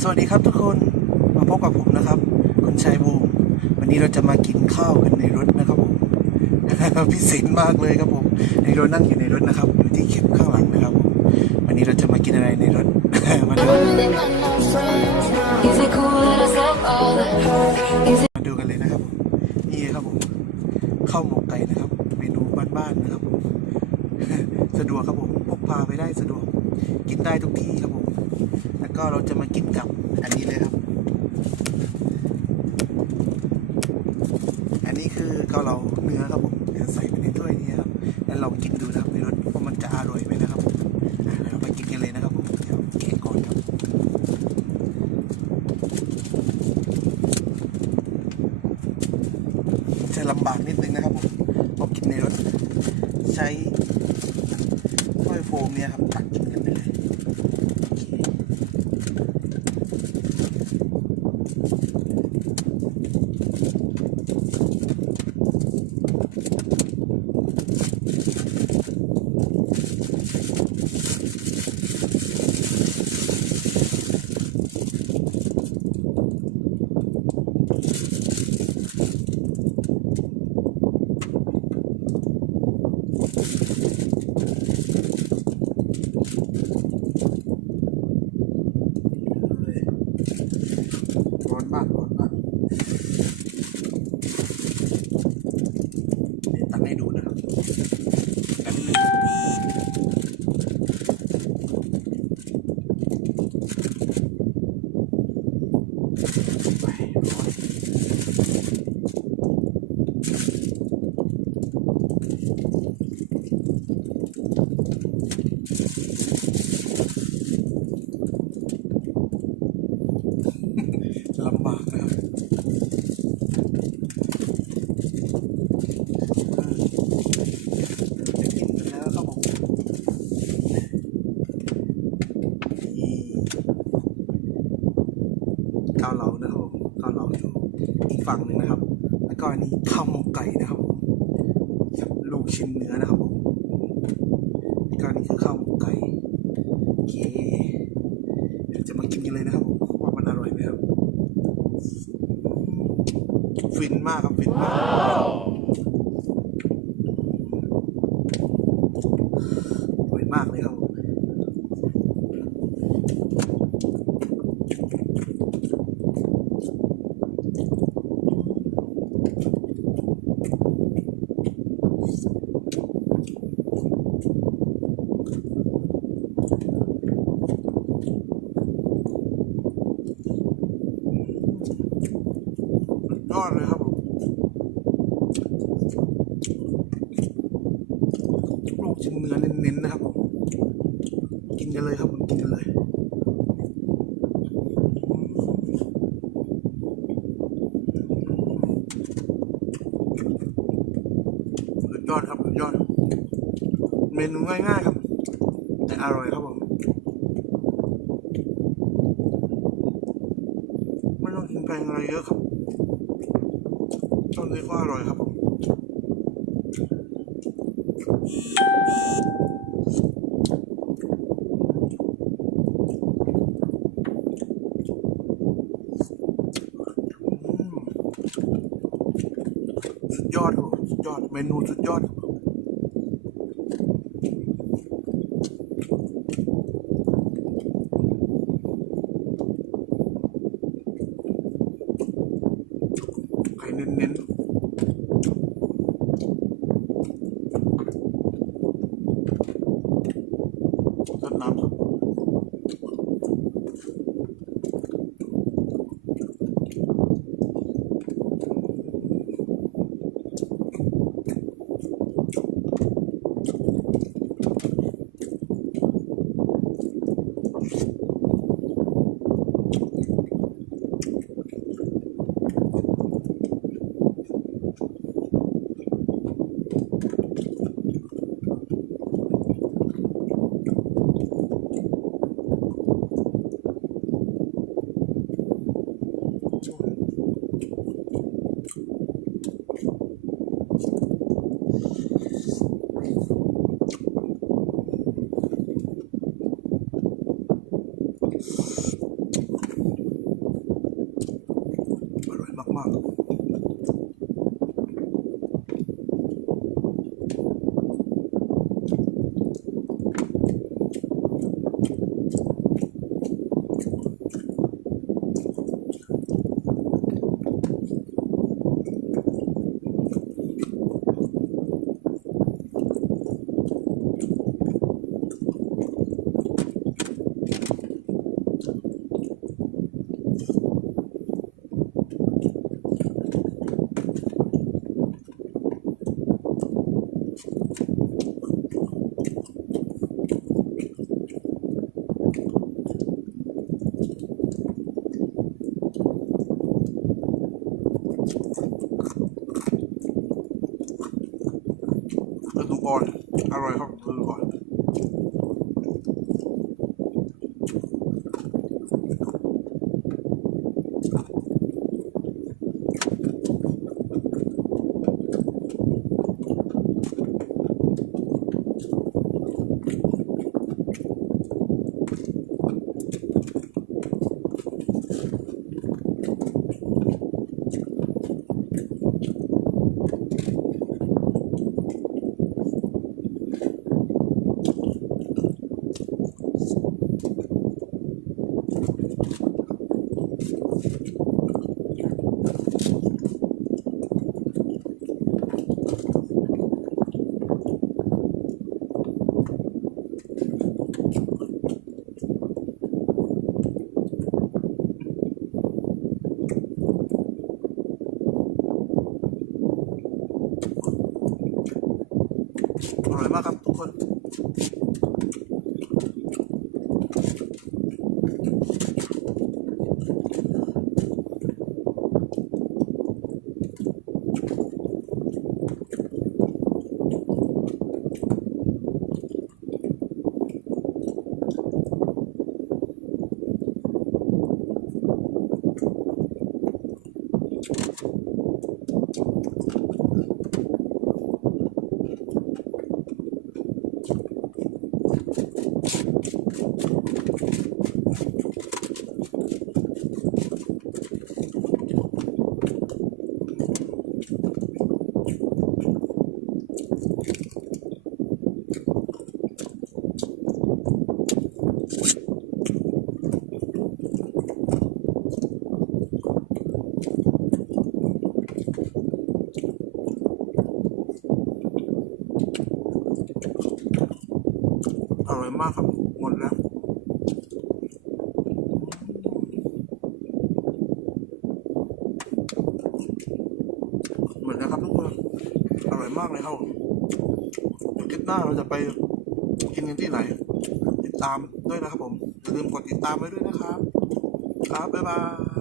สวัสดีครับทุกคนมาพบกับผมนะครับ คุณชายบูมวันนี้เราจะมากินข้าวกันในรถนะครับผมพิเศษมากเลยครับผมในรถนั่งอยู่ในรถนะครับอยู่ที่เข็บข้างหลังนะครับผมวันนี้เราจะมากินอะไรในรถมาดูมาดูกันเลยนะครับผมนี่ครับผมข้าวหมกไก่นะครับเมนูบ้านๆนะครับผมสะดวกครับผมพกพาไปได้สะดวกกินได้ทุกที่ครับ ก็เราจะมากินกับอันนี้เลยครับ อันนี้คือเกาเหลาเนื้อครับผมเดี๋ยวใส่ไปในถ้วยนี้ครับ แล้วลองกินดูนะครับในรสว่ามันจะอร่อยไหมนะครับผมอะเดี๋ยวเราไปกินกันเลยนะครับผมเดี๋ยวแกะก่อนครับจะลำบากนิดนึงนะครับผมเพราะกินในรถใช้ถ้วยโฟมเนี่ยครับตักกินกันไปเลยโอเคเลยร้อนมากร้อนมากเดี๋ยวตักให้ดูนะครับแป๊บนึงไปร้อนลำบากนะครับจะกินกันแล้วครับผมนี่เกาเหลานะครับผมเกาเหลาอยู่อีกฝั่งหนึ่งนะครับ แล้ว ก็อันนี้ข้าวหมกไก่นะครับผมลูกชิ้นเนื้อนะครับผมแล้วก็อันนี้คือข้าวหมกไก่โอเคเดี๋ยวจะมากินกันเลยนะครับผมว่ามันอร่อยไหมครับ ฟินมากครับฟินมากอร่อยมากเลยครับผมสุดยอดเลยครับผมลูกชิ้นเนื้อเน้นๆนะครับผมกินกันเลยครับผมกินกันเลยสุด ยอดครับสุดยอด เมนูง่ายๆครับ แต่อร่อยครับผมไม่ต้องกินแพงอะไรเยอะครับตอนนี้ก็อร่อยครับผม สุดยอดครับผมสุดยอด เมนูสุดยอด อร่อยค อร่อยมากครับทุกคน มากครับ หมดแล้วเหมือนนะครับทุกคนอร่อยมากเลยครับผมเดี๋ยวคลิปหน้าเราจะไปกินกันที่ไหน ติดตามด้วยนะครับผมอย่าลืมกดติดตามไว้ด้วยนะครับ ครับบ๊ายบาย